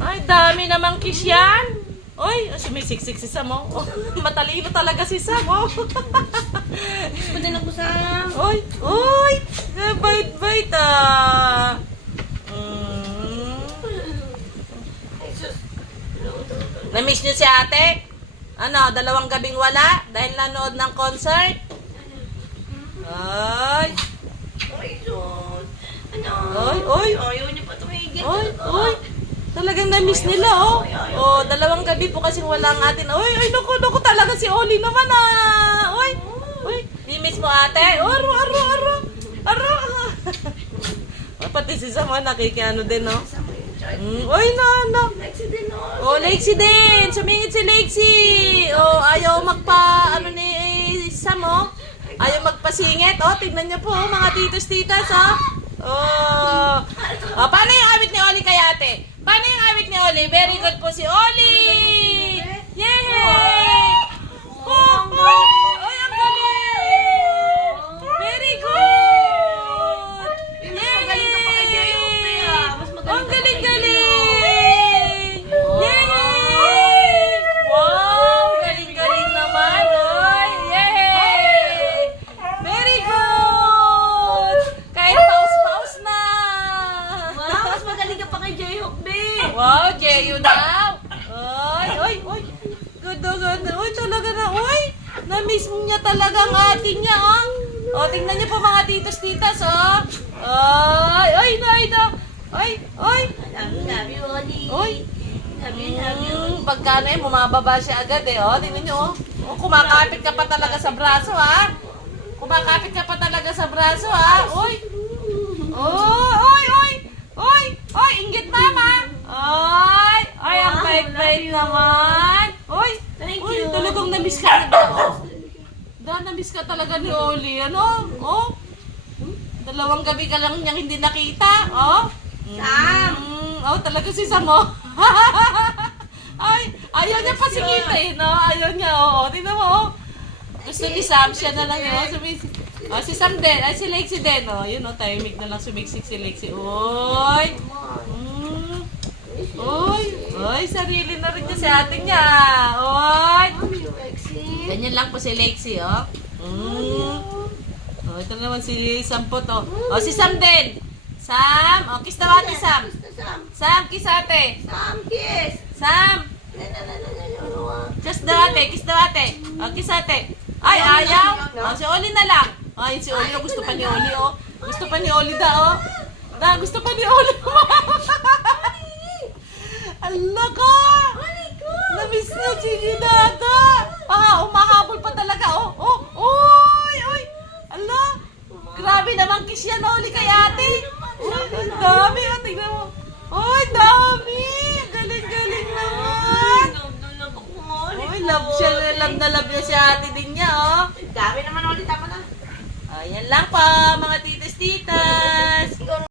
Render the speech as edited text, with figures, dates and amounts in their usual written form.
Ay, dami namang kiss yan. Oy, sumisiksik si Sam, oh. Oh, matalino talaga si Sam, oh. Gusto ko din ako, Sam. Oy, oy. Bait-bait, ah. Na-miss niyo si ate? Ano, 2 gabing wala? Dahil nanood ng concert? Ay. Ay, Diyos. Ano? Oy, oy. Ayaw niyo pa tumigil. Oy, oy. Talagang na-miss nila, oh. Oh, 2 gabi po kasing wala ang atin. Oy, oy, naku, talaga si Oli naman, ah. Oy, oy. Ni-miss mo ate? Aro. Pati si Sama nakikiano din, no? Oy, no. Lexi din, no? Oh, Lexi din. Sumingit si Lexi. Oh, ayaw ano ni Sam, oh. Ayaw magpasingit. Oh, tignan niyo po, mga titos-titas, oh. Oh. Oh, paano yung awit ni Oli kay ate? Paano yung awit ni Oli? Very good po si Oli. Yay! Oh, ay, ang galing. Very good. Mas magaling ka pa kay Jerry Hope, ah. Mas magaling Ang ka pa kay galing-galing! Yay! Wow! Galing-galing naman! Oy! Yay! Very good! Kahit paus-paus na! Wow, mas magaling ka pa kay Jerry Hope, babe. Wow! Jeyo daw! Oy! Good. Oy, talaga na! Oy! Na-miss niya talaga ang ating niya, oh! O, tingnan niyo po mga titos-titas, oh! Oy! Oy! Love you, Oli. Oy! Love you. Pagka na bumababa siya agad eh, oh. Tingnan nyo, oh. Oh, kumakapit ka pa talaga sa braso, ha. Kumakapit ka pa talaga sa braso, ha. Oy! Oy! Inggit mama! Oy, ang Wow, bait-bait love you. naman. Oy! Thank Oy, you. talagang na-miss ka na daw. Na-miss ka talaga ni Oli, ano? Oh! 2 gabi ka lang niyang hindi nakita, oh. Sam! Oh, talaga si Sam, oh. Ay, ayaw niya pasingitin, no? Ayaw niya, oo. Tingnan mo, oh. Gusto ni Sam, siya na lang yun. Oh, si Sam din. Ay, si Lexi din, oh. Yun, oh, timing na lang sumiksik si Lexi. Oy! Oy, sarili na rin niya si ate niya. Oy! Lexi. Ganyan lang po si Lexi, oh. Oh, ito naman si Sam po to. Oh, si Sam din. Sam, oh, kiss daw ate, Sam. Sam. Sam, kiss ate. Sam, kiss. Sam, kiss daw ate. Oh, kiss ate. Ay, ayaw. Oh, si Oli na lang. Ay, si Oli, oh, gusto pa ni Oli, oh. Gusto pa ni Oli oh. Gusto pa ni Oli. Ala ka! Na-miss niya si Dada. Umahabol pa talaga, oh. Oy! Ala! Grabe naman kiss yan, Oli, kay ate. Uy, ang dami, oh. Tingnan mo. Uy, dami! Galing-galing naman. Love ako, Oli. Uy, love siya. Love na love niya si ate din niya, oh. Dami naman, Oli. Tama na. Ayan lang po, mga titas-titas.